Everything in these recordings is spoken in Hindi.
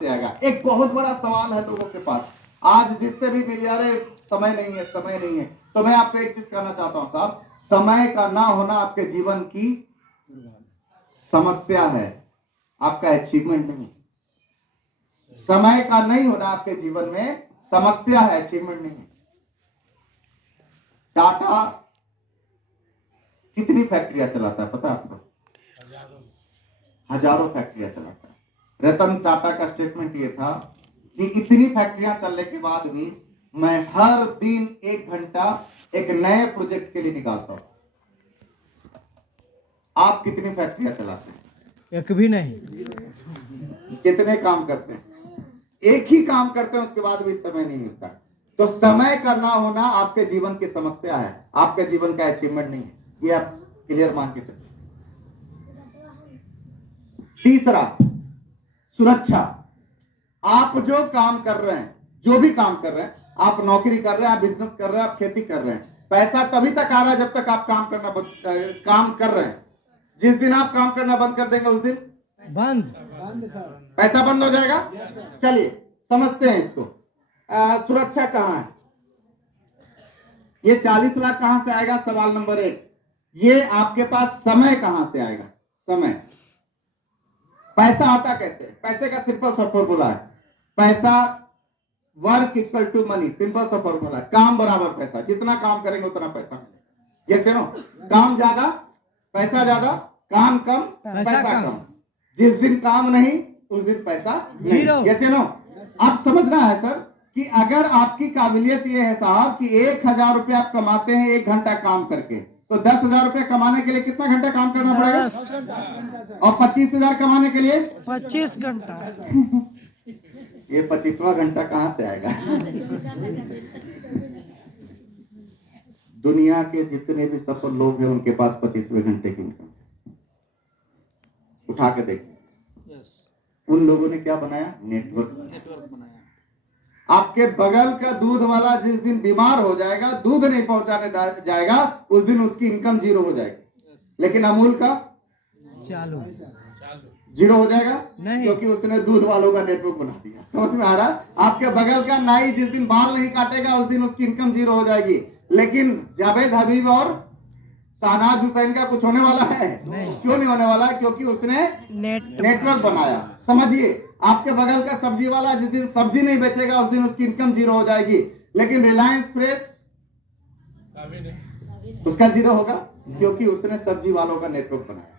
से आएगा। एक बहुत बड़ा सवाल है लोगों के पास आज, जिससे भी मिलिए, अरे समय नहीं है, समय नहीं है। तो मैं आपको एक चीज कहना चाहता हूं साहब, समय का ना होना आपके जीवन की समस्या है, आपका अचीवमेंट नहीं। समय का नहीं होना आपके जीवन में समस्या है, अचीवमेंट नहीं है। टाटा कितनी फैक्ट्रियां चलाता है पता है आपको? हजारों फैक्ट्रियां चलाता है। रतन टाटा का स्टेटमेंट ये था कि इतनी फैक्ट्रियां चलने के बाद भी मैं हर दिन 1 घंटा एक नए प्रोजेक्ट के लिए निकालता हूं। आप कितनी फैक्ट्रियां चलाते हैं? एक भी नहीं। कितने काम करते हैं? एक ही काम करते हैं, उसके बाद भी समय नहीं मिलता। तो समय का ना होना आपके जीवन की समस्या है, आपके जीवन का अचीवमेंट नहीं है। ये आप क्लियर मान के चलिए। तीसरा, सुरक्षा। आप जो काम कर रहे हैं, जो भी काम कर रहे हैं, आप नौकरी कर रहे हैं, आप बिजनेस कर रहे हैं, आप खेती कर रहे हैं, पैसा तभी तक आ रहा है जब तक आप काम कर रहे हैं। जिस दिन आप काम करना बंद कर देंगे उस दिन बंद पैसा बंद हो जाएगा। चलिए समझते हैं इसको। सुरक्षा कहां है? ये 40 लाख कहां से आएगा? सवाल नंबर 1। ये आपके पास समय कहां से आएगा? समय। पैसा आता कैसे? पैसे का सिंपल सा फॉर्मूला है, पैसा work equal to money. Simple सा फॉर्मूला, काम बराबर पैसा। जितना काम करेंगे उतना पैसा मिलेगा। ये सुनो, काम ज्यादा पैसा ज्यादा, काम कम पैसा कम। जिस दिन काम नहीं उस दिन पैसा नहीं। ये सुनो, आप समझना है सर कि अगर आपकी काबिलियत ये है साहब कि 1000 रुपये आप कमाते हैं 1 घंटा काम करके, तो 10,000 रुपये कमाने के लिए कितना घंटा काम करना पड़ेगा? और 25,000 कमाने के लिए 25 घंटा। ये 25वां घंटा कहां से आएगा? दुनिया के जितने भी सफल लोग हैं उनके पास 25वें घंटे की इनकम। उठा के देखिए, उन लोगों ने क्या बनाया? नेटवर्क बनाया। आपके बगल का दूध वाला जिस दिन बीमार हो जाएगा, दूध नहीं पहुंचाने जाएगा, उस दिन उसकी इनकम 0 हो जाएगी। लेकिन अमूल का चालू 0 हो जाएगा नहीं, क्योंकि उसने दूध वालों का नेटवर्क बना दिया। समझ में आ रहा? आपके बगल का नाई जिस दिन बाल नहीं काटेगा उस दिन उसकी इनकम 0 हो जाएगी। लेकिन जावेद हबीब और शहनाज हुसैन का कुछ होने वाला है? क्यों नहीं होने वाला? क्योंकि उसने नेटवर्क बनाया। समझिए, आपके बगल का सब्जी वाला जिस दिन सब्जी नहीं बेचेगा उस दिन उसकी इनकम 0 हो जाएगी। लेकिन रिलायंस फ्रेश उसका 0 होगा क्योंकि उसने सब्जी वालों का नेटवर्क बनाया।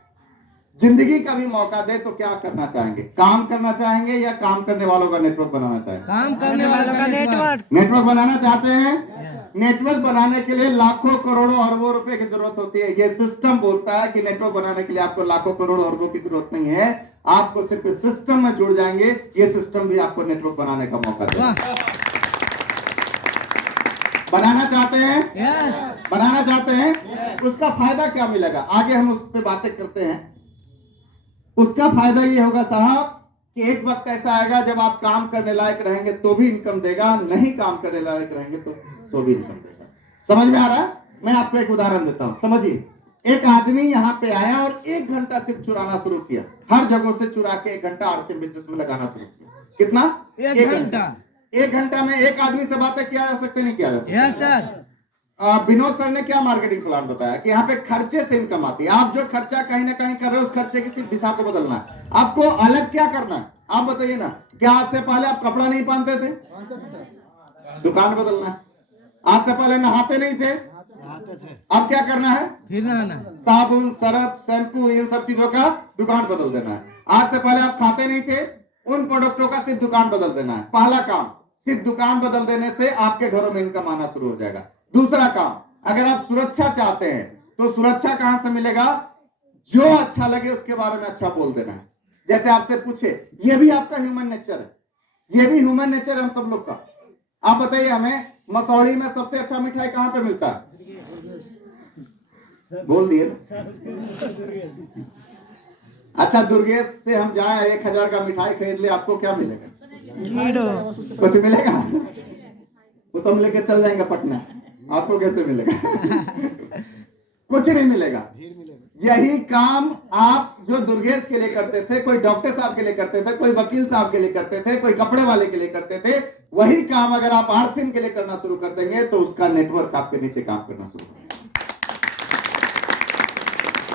जिंदगी का भी मौका दे तो क्या करना चाहेंगे? काम करना चाहेंगे या काम करने वालों का नेटवर्क बनाना चाहेंगे? काम करने वालों का नेटवर्क बनाना चाहते हैं। नेटवर्क बनाने के लिए लाखों करोड़ों अरबों रुपए की जरूरत होती है। ये सिस्टम बोलता है कि नेटवर्क बनाने के लिए आपको लाखों करोड़ों अरबों की जरूरत नहीं है, आपको सिर्फ सिस्टम में जुड़ जाएंगे, ये सिस्टम भी आपको नेटवर्क बनाने का मौका देगा। बनाना चाहते हैं? बनाना चाहते हैं? उसका फायदा क्या मिलेगा? आगे हम उस पर बातें करते हैं। उसका फायदा ये होगा साहब कि एक वक्त ऐसा आएगा जब आप काम करने लायक रहेंगे तो भी इनकम देगा, नहीं काम करने लायक रहेंगे तो भी इनकम देगा। समझ में आ रहा है? मैं आपको एक उदाहरण देता हूं, समझिए। एक आदमी यहाँ पे आया और 1 घंटा सिर्फ चुराना शुरू किया। हर जगह से चुरा के 1 घंटा आरसीएम बिजनेस में लगाना शुरू किया। कितना? 1 घंटा। 1 घंटा में एक आदमी से बातें किया जा सकते नहीं किया जा सकता? Yes sir. विनोद सर ने क्या मार्केटिंग प्लान बताया कि यहाँ पे खर्चे से इनकम आती है। आप जो खर्चा कहीं ना कहीं कर रहे हो उस खर्चे की सिर्फ दिशा को बदलना है। आपको अलग क्या करना है? आप बताइए ना। क्या आज से पहले आप कपड़ा नहीं पहनते थे? दुकान बदलना है। आज से पहले नहाते नहीं थे? अब क्या करना है? फिर नहाना। साबुन, सरफ, शैम्पू, इन सब चीजों का दुकान बदल देना है। आज से पहले आप खाते नहीं थे, उन प्रोडक्टों का सिर्फ दुकान बदल देना है। पहला काम, सिर्फ दुकान बदल देने से आपके घरों में इनकम आना शुरू हो जाएगा। दूसरा काम, अगर आप सुरक्षा चाहते हैं तो सुरक्षा कहां से मिलेगा? जो अच्छा लगे उसके बारे में अच्छा बोल देना है। जैसे आपसे पूछे, ये भी आपका ह्यूमन नेचर है, ये भी ह्यूमन नेचर है हम सब लोग का। आप बताइए हमें, मसौड़ी में सबसे अच्छा मिठाई कहां पे मिलता है? बोल दिए। अच्छा, दुर्गेश से हम जाए 1000 का मिठाई खरीद ले, आपको क्या मिलेगा? कुछ मिलेगा? वो तो हम लेके चल जाएंगे पटना, आपको कैसे मिलेगा? कुछ नहीं मिलेगा। यही काम आप जो दुर्गेश के लिए करते थे, कोई डॉक्टर साहब के लिए करते थे, कोई वकील साहब के लिए करते थे, कोई कपड़े वाले के लिए करते थे, वही काम अगर आप आरसीएम के लिए करना शुरू कर देंगे तो उसका नेटवर्क आपके नीचे काम करना शुरू कर देगा।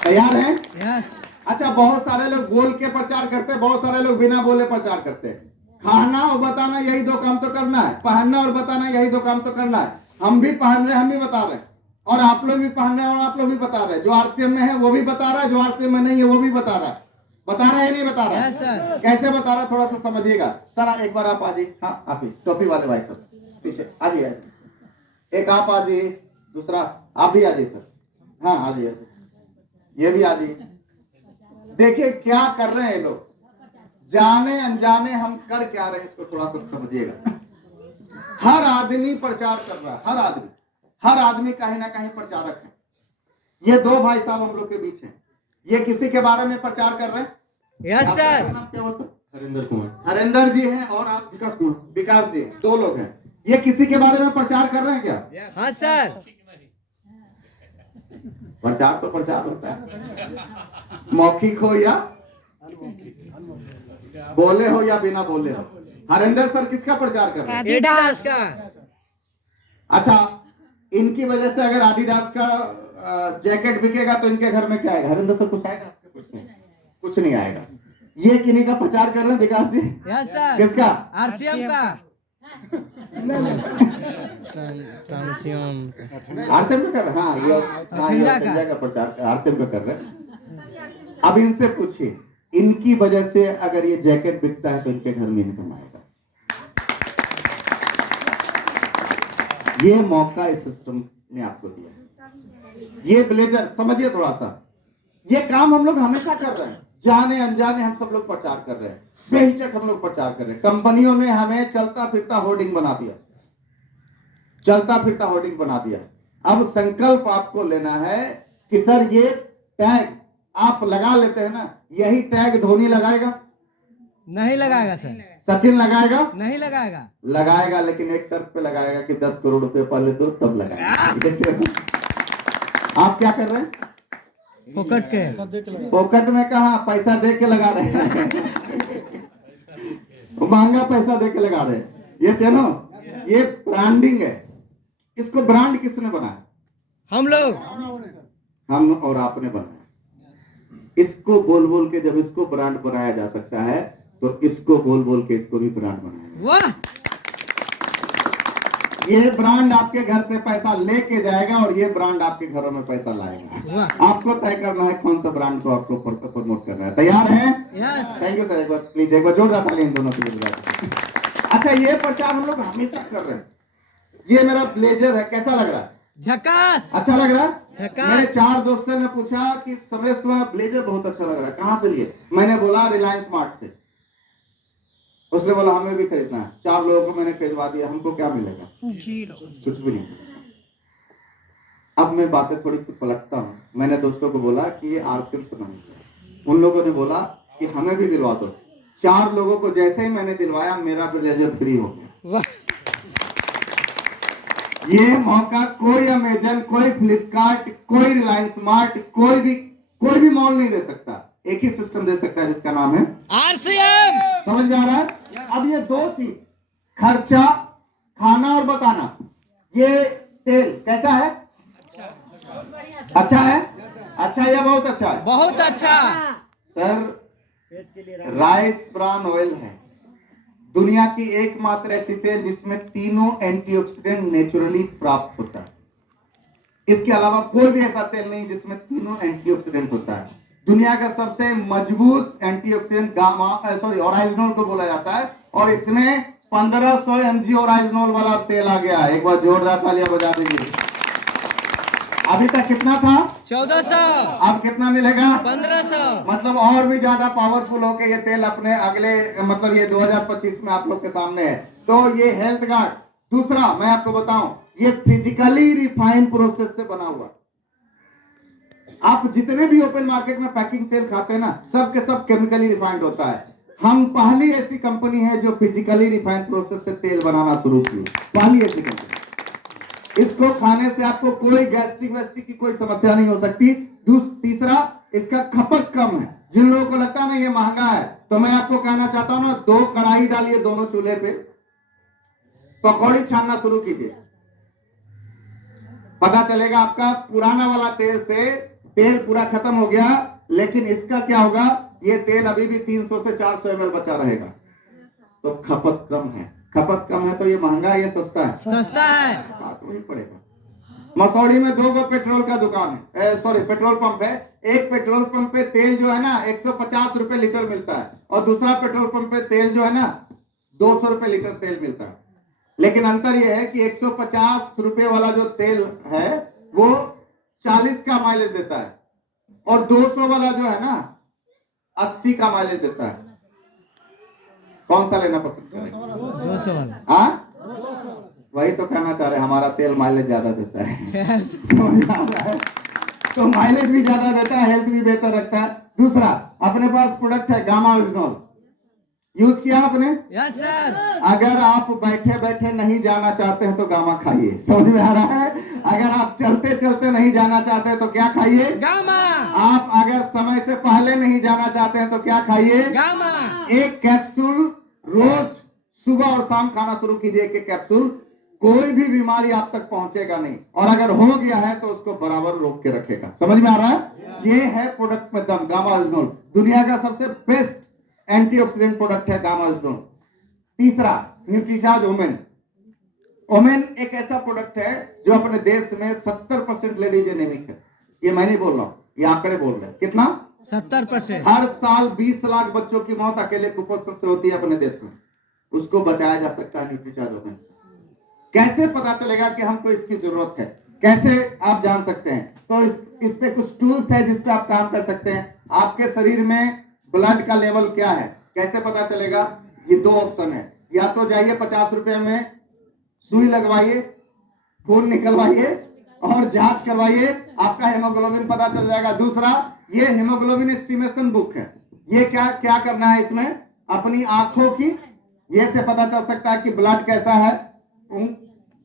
तैयार हैं? यस। अच्छा, बहुत सारे लोग बोल के प्रचार करते हैं, बहुत सारे लोग बिना बोले प्रचार करते हैं। खाना और बताना यही दो काम तो करना है, पहनना और बताना यही दो काम तो करना है। हम भी पहन रहे, हम भी बता रहे हैं, और आप लोग भी पहन रहे हैं और आप लोग भी बता रहे हैं। जो आरसीएम में है वो भी बता रहा है, जो आरसीएम में नहीं है वो भी बता रहा है। बता रहा है नहीं बता रहा है? Yes sir. कैसे बता रहा है थोड़ा सा समझिएगा। सर एक बार आप आ जाइए। हाँ, आप ही टोपी वाले भाई सर पीछे आ जाइए। एक आप आ जाइए, दूसरा आप भी आ जाइए सर। हाँ आ जाइए, ये भी आ जाइए। देखिए क्या कर रहे हैं लोग, जाने अनजाने हम कर क्या रहे हैं, इसको थोड़ा सा समझिएगा। हर आदमी प्रचार कर रहा है, हर आदमी कहीं ना कहीं प्रचारक है। ये दो भाई साहब हम लोग के बीच हैं, ये किसी के बारे में प्रचार कर रहे हैं। Yes sir. नाम क्या हुआ सर? हरेंद्र कुमार। हरेंद्र जी हैं और आप विकास जी हैं, दो लोग हैं। ये किसी के बारे में प्रचार कर रहे हैं क्या? हाँ सर। प्रचार तो प्रचार होता है, मौखिक हो या बोले हो या बिना बोले हो। हरेंद्र सर किसका प्रचार कर रहे हैं? एडिडास का। अच्छा, इनकी वजह से अगर एडिडास का जैकेट बिकेगा तो इनके घर में क्या आएगा? हरेंद्र सर कुछ आएगा? कुछ नहीं आएगा। ये किन्हीं का प्रचार कर रहे हैं विकास जी? Yes sir. किसका? आरसीएम का। आरसीएम का कर रहे हैं। हाँ, ये अठिंजा का प्रचार आरसीएम का कर रहे हैं। अब इनसे पूछिए, इनकी वजह से अगर ये जैकेट बिकता है तो इनके घर में इनकम आएगा। ये मौका इस सिस्टम ने आपको दिया। ये ब्लेजर समझिए थोड़ा सा, ये काम हम लोग हमेशा कर रहे हैं, जाने अनजाने हम सब लोग प्रचार कर रहे हैं, बेहिचक हम लोग प्रचार कर रहे हैं। कंपनियों ने हमें चलता फिरता होर्डिंग बना दिया, चलता फिरता होर्डिंग बना दिया। अब संकल्प आपको लेना है कि सर ये टैग आप लगा लेते हैं ना, यही टैग धोनी लगाएगा? नहीं लगाएगा सर। सचिन लगाएगा? नहीं लगाएगा। लगाएगा, लेकिन एक शर्त पे लगाएगा कि 10 करोड़ रुपए पहले दो तब लगाएगा। आप क्या कर रहे हैं? फोकट के। पॉकेट में कहा, पैसा दे के लगा रहे हैं। महंगा पैसा दे के लगा रहे हैं। ये सुनो, ये ब्रांडिंग है। इसको ब्रांड किसने बनाया? हम लोग। हम और आपने बनाया। इसको बोल बोल के जब इसको ब्रांड बनाया जा सकता है तो इसको बोल बोल के इसको भी ब्रांड बनाया। वाह। ये ब्रांड आपके घर से पैसा लेके जाएगा और ये ब्रांड आपके घरों में पैसा लाएगा। आपको तय करना है कौन सा ब्रांड को आपको प्रमोट करना है। तैयार हैं? यस। Thank you sir. एक बार प्लीज एक बार जोरदार ताली इन दोनों के लिए। अच्छा, ये प्रचार हम लोग हमेशा कर रहे हैं। ये मेरा ब्लेजर है, कैसा लग रहा है? झकास। अच्छा लग रहा है? झकास। मेरे 4 दोस्तों ने पूछा कि समरेश तुम्हारा ब्लेजर बहुत अच्छा लग रहा है, कहां से लिए? मैंने बोला रिलायंस स्मार्ट से। उसने बोला हमें भी खरीदना है। 4 लोगों को मैंने खरीदवा दिया। हमको क्या मिलेगा? कुछ भी नहीं। अब मैं बातें थोड़ी सी पलटता हूँ। मैंने दोस्तों को बोला कि ये आरसीएम से नहीं है। उन लोगों ने बोला कि हमें भी दिलवा दो। 4 लोगों को जैसे ही मैंने दिलवाया, मेरा ब्लेजर फ्री हो गया। ये मौका कोई अमेजन, कोई फ्लिपकार्ट, कोई रिलायंस स्मार्ट, कोई भी मॉल नहीं दे सकता। एक ही सिस्टम दे सकता है जिसका नाम है आरसीएम। समझ में आ रहा है? अब ये 2 चीज, खर्चा, खाना और बताना। ये तेल कैसा है? अच्छा है? अच्छा या बहुत अच्छा है? बहुत अच्छा सर, राइस ब्रान ऑयल है दुनिया की एकमात्र ऐसी तेल जिसमें तीनों एंटीऑक्सीडेंट नेचुरली प्राप्त होता है। इसके अलावा कोई भी ऐसा तेल नहीं जिसमें तीनों एंटीऑक्सीडेंट होता है। दुनिया का सबसे मजबूत एंटीऑक्सीडेंट ओराइजनोल को बोला जाता है, और इसमें 1500 mg ओराइजनोल वाला तेल आ गया। एक बार जोरदार तालियां बजा दीजिए। अभी तक कितना था? 1400। अब कितना मिलेगा? 1500। मतलब और भी ज्यादा पावरफुल होके ये तेल अपने अगले मतलब ये 2025 में आप लोग के सामने है। तो ये हेल्थ गार्ड। दूसरा मैं आपको बताऊं, ये फिजिकली रिफाइंड प्रोसेस से बना हुआ। आप जितने भी ओपन मार्केट में पैकिंग तेल खाते हैं ना, सब के सब केमिकली रिफाइंड होता है। हम पहली ऐसी कंपनी है जो फिजिकली रिफाइंड प्रोसेस से तेल बनाना शुरू की, पहली ऐसी कंपनी। इसको खाने से आपको कोई गैस्ट्रिक वैस्ट्रिक की कोई समस्या नहीं हो सकती। तीसरा, इसका खपत कम है। जिन लोगों को लगता है ना ये महंगा है, तो मैं आपको कहना चाहता हूं ना, 2 कढ़ाई डालिए दोनों चूल्हे पे, पकौड़ी छानना शुरू कीजिए, पता चलेगा आपका पुराना वाला तेल से तेल पूरा खत्म हो गया, लेकिन इसका क्या होगा, ये तेल अभी भी 300 से 400 ml बचा रहेगा। तो खपत कम है, खपत कम है तो ये महंगा है, ये सस्ता है, सस्ता है। बात वही पड़ेगा। मसौड़ी में 2 पेट्रोल का दुकान है, सॉरी पेट्रोल पंप है। एक पेट्रोल पंप पे तेल जो है ना 150 रुपए लीटर मिलता है, और दूसरा पेट्रोल पंप पे तेल जो है ना 200 रुपए लीटर तेल मिलता है। लेकिन अंतर यह है कि 150 रुपए वाला जो तेल है वो 40 का माइलेज देता है, और 200 वाला जो है ना 80 का माइलेज देता है। कौन सा लेना पसंद करेंगे? 200 वाला। हाँ, वही तो कहना चाह रहे हैं, हमारा तेल माइलेज ज्यादा देता है। समझ आ रहा है? तो माइलेज भी ज्यादा देता है, हेल्थ भी बेहतर रखता है। दूसरा, अपने पास प्रोडक्ट है गामा ओरिजिनल, यूज किया आपने? Yes sir. अगर आप बैठे बैठे नहीं जाना चाहते हैं तो गामा खाइए। समझ में आ रहा है? अगर आप चलते चलते नहीं जाना चाहते हैं तो क्या खाइए? गामा। आप अगर समय से पहले नहीं जाना चाहते हैं तो क्या खाइए? गामा। एक कैप्सूल रोज सुबह और शाम खाना शुरू कीजिए, एक कैप्सूल। कोई भी बीमारी आप तक पहुंचेगा नहीं, और अगर हो गया है तो उसको बराबर रोक के रखेगा। समझ में आ रहा है? ये है प्रोडक्ट में दम, गामा ओरिजिनल दुनिया का सबसे बेस्ट एंटीऑक्सीडेंट प्रोडक्ट है गामा ओरिजिनल। तीसरा, न्यूट्रीचार्ज ओमेन। ओमेन एक ऐसा प्रोडक्ट है जो अपने देश में 70% लेडीज एनेमिक है। ये मैं नहीं बोल रहा हूं, ये आंकड़े बोल रहे हैं। कितना? 70%। हर साल 20 लाख बच्चों की मौत अकेले कुपोषण से होती है अपने देश में। उसको बचाया जा सकता है न्यूट्रीचार्ज ओमेन से। कैसे पता चलेगा कि हमको इसकी जरूरत है? कैसे आप जान सकते हैं? तो इस पे कुछ टूल्स है जिस पे आप काम कर सकते हैं। आपके शरीर में ब्लड का लेवल क्या है, कैसे पता चलेगा? ये 2 ऑप्शन है, या तो जाइए 50 रुपए में सुई लगवाइए, खून निकलवाइए और जांच करवाइए, आपका हेमोग्लोबिन पता चल जाएगा। दूसरा, ये हेमोग्लोबिन एस्टिमेशन बुक है। ये क्या क्या करना है इसमें? अपनी आंखों की ये से पता चल सकता है कि ब्लड कैसा है।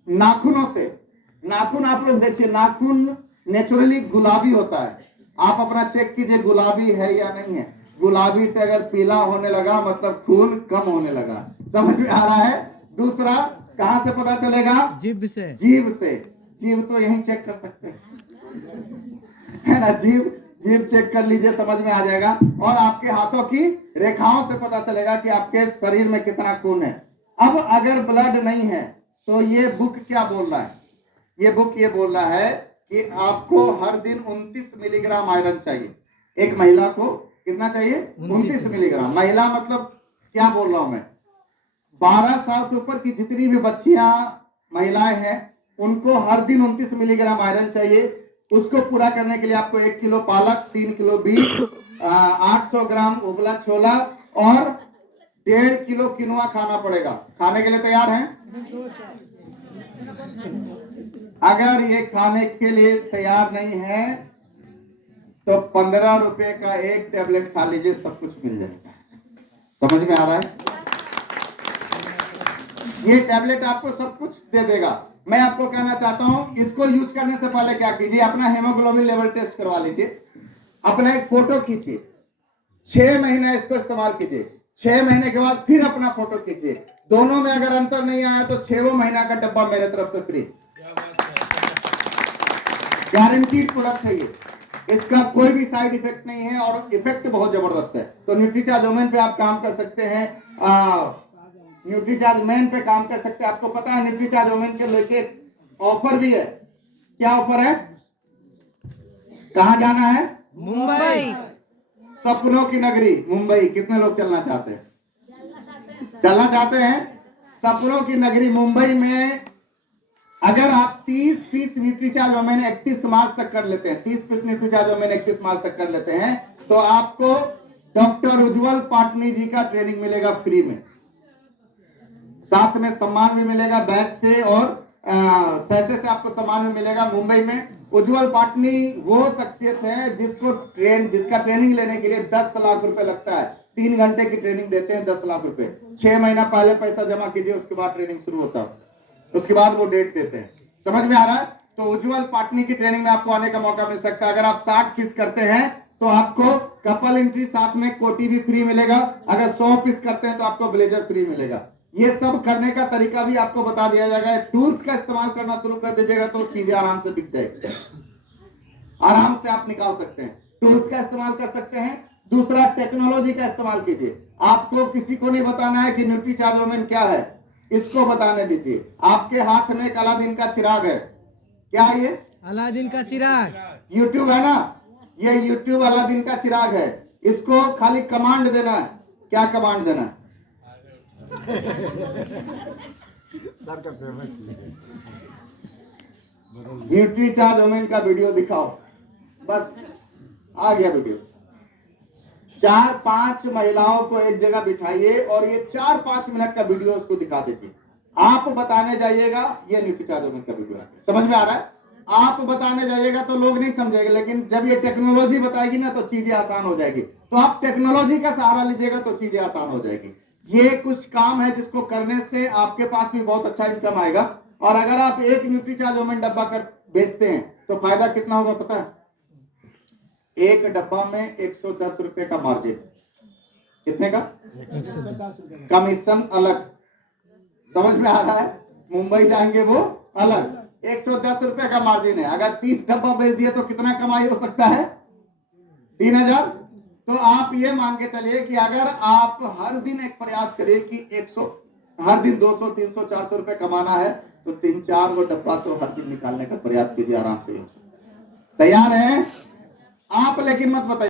नाखूनों से, नाखून आप लोग देखिए, नाखून नेचुरली गुलाबी होता है। आप अपना चेक कीजिए गुलाबी है या नहीं है। गुलाबी से अगर पीला होने लगा मतलब खून कम होने लगा। समझ में आ रहा है? दूसरा, कहां से पता चलेगा? जीभ से। जीभ से। जीभ तो यही चेक कर सकते हैं, है ना? जीभ चेक कर लीजिए, समझ में आ जाएगा। और आपके हाथों की रेखाओं से पता चलेगा कि आपके शरीर में कितना खून है। अब अगर ब्लड नहीं है तो ये बुक क्या बोल रहा है? ये बुक ये बोल रहा है कि आपको हर दिन 29 मिलीग्राम आयरन चाहिए। एक महिला को कितना चाहिए? 29 मिलीग्राम। महिला मतलब क्या बोल रहा हूं मैं, 12 साल से ऊपर की जितनी भी बच्चियां महिलाएं हैं उनको हर दिन 29 मिलीग्राम आयरन चाहिए। उसको पूरा करने के लिए आपको 1 किलो पालक, 3 किलो बीज, 800 ग्राम उबला छोला और 1.5 किलो किनुआ खाना पड़ेगा। खाने के लिए तैयार हैं? अगर ये खाने के लिए तैयार नहीं है तो 15 रुपए का एक टेबलेट खा लीजिए, सब कुछ मिल जाएगा। समझ में आ रहा है? ये टेबलेट आपको सब कुछ दे देगा। मैं आपको कहना चाहता हूं, इसको यूज करने से पहले क्या कीजिए, अपना हेमोग्लोबिन लेवल टेस्ट करवा लीजिए, अपना एक फोटो खींचिए, 6 महीने इसको इस्तेमाल कीजिए, 6 महीने के बाद फिर अपना फोटो खींचिए। दोनों में अगर अंतर नहीं आया तो 6वें महीना का डब्बा मेरे तरफ से फ्री। गारंटीड प्रोडक्ट है ये, इसका कोई भी साइड इफेक्ट नहीं है और इफेक्ट बहुत जबरदस्त है। तो न्यूट्रीचार्ज ओमेन पे आप काम कर सकते हैं, न्यूट्रीचार्ज मैन पे काम कर सकते हैं। आपको पता है न्यूट्रीचार्ज ओमेन के लेके ऑफर भी है। क्या ऑफर है? कहां जाना है? मुंबई। सपनों की नगरी मुंबई। कितने लोग चलना चाहते हैं? चलना चाहते हैं? सपनों की नगरी मुंबई में अगर आप 30 पीस न्यूट्रीचार्ज ओमेन 31 मार्च तक कर लेते हैं, 30 पीस न्यूट्रीचार्ज ओमेन 31 मार्च तक कर लेते हैं, तो आपको डॉक्टर उज्जवल पाटनी जी का ट्रेनिंग मिलेगा फ्री में। साथ में सम्मान भी मिलेगा बैच से और सैसे से आपको सम्मान भी मिलेगा। मुंबई में उज्जवल पाटनी वो शख्सियत है जिसका ट्रेनिंग लेने के लिए 10 लाख रुपए लगता है। 3 घंटे की ट्रेनिंग देते हैं, 10 लाख रुपए। 6 महीना पहले पैसा जमा कीजिए, उसके बाद ट्रेनिंग शुरू होता है, उसके बाद वो डेट देते हैं। समझ में आ रहा है? तो उज्जवल पाटनी की ट्रेनिंग में आपको आने का मौका मिल सकता है। अगर आप 60 पीस करते हैं तो आपको कपल एंट्री साथ में कोटी भी फ्री मिलेगा। अगर 100 पीस करते हैं तो आपको ब्लेजर फ्री मिलेगा। ये सब करने का तरीका भी आपको बता दिया जाएगा। टूल्स का इस्तेमाल करना शुरू कर दीजिएगा तो चीजें आराम से बिक जाएगी, आराम से आप निकाल सकते हैं। टूल्स का इस्तेमाल कर सकते हैं। दूसरा, टेक्नोलॉजी का इस्तेमाल कीजिए। आपको किसी को नहीं बताना है कि न्यूट्रीचार्ज वोमेन क्या है, इसको बताने दीजिए। आपके हाथ में एक अलादीन का चिराग है, क्या ये अलादीन का चिराग, यूट्यूब है ना, ये यूट्यूब अलादीन का चिराग है। इसको खाली कमांड देना है। क्या कमांड देना है? न्यूट्रीचार्ज वोमेन का वीडियो दिखाओ, बस आ गया वीडियो। 4-5 महिलाओं को एक जगह बिठाइए और ये 4-5 मिनट का वीडियो उसको दिखा दीजिए। आप बताने जाइएगा, ये न्यूट्रीचार्ज वोमेन का वीडियो है। समझ में आ रहा है? आप बताने जाइएगा तो लोग नहीं समझेंगे, लेकिन जब ये टेक्नोलॉजी बताएगी ना तो चीजें आसान हो जाएगी। तो आप टेक्नोलॉजी का सहारा लीजिएगा तो चीजें आसान हो जाएगी। ये कुछ काम है जिसको करने से आपके पास भी बहुत अच्छा इनकम आएगा। और अगर आप एक न्यूट्रीचार्ज वोमेन डब्बा कर बेचते हैं तो फायदा कितना होगा पता है? एक डब्बा में 110 रुपए का मार्जिन। कितने का? कमीशन अलग। समझ में आ रहा है? मुंबई जाएंगे वो अलग। 110 रुपए का मार्जिन है। अगर 30 डब्बा बेच दिए तो कितना कमाई हो सकता है? 3000। तो आप ये मान के चलिए कि अगर आप हर दिन एक प्रयास करिए कि 100 हर दिन 200 300 400 रुपए कमाना है तो 3-4 वो डब्बा तो हर दिन निकालने का प्रयास कीजिए, आराम से। तैयार हैं आप? लेकिन मत बताइए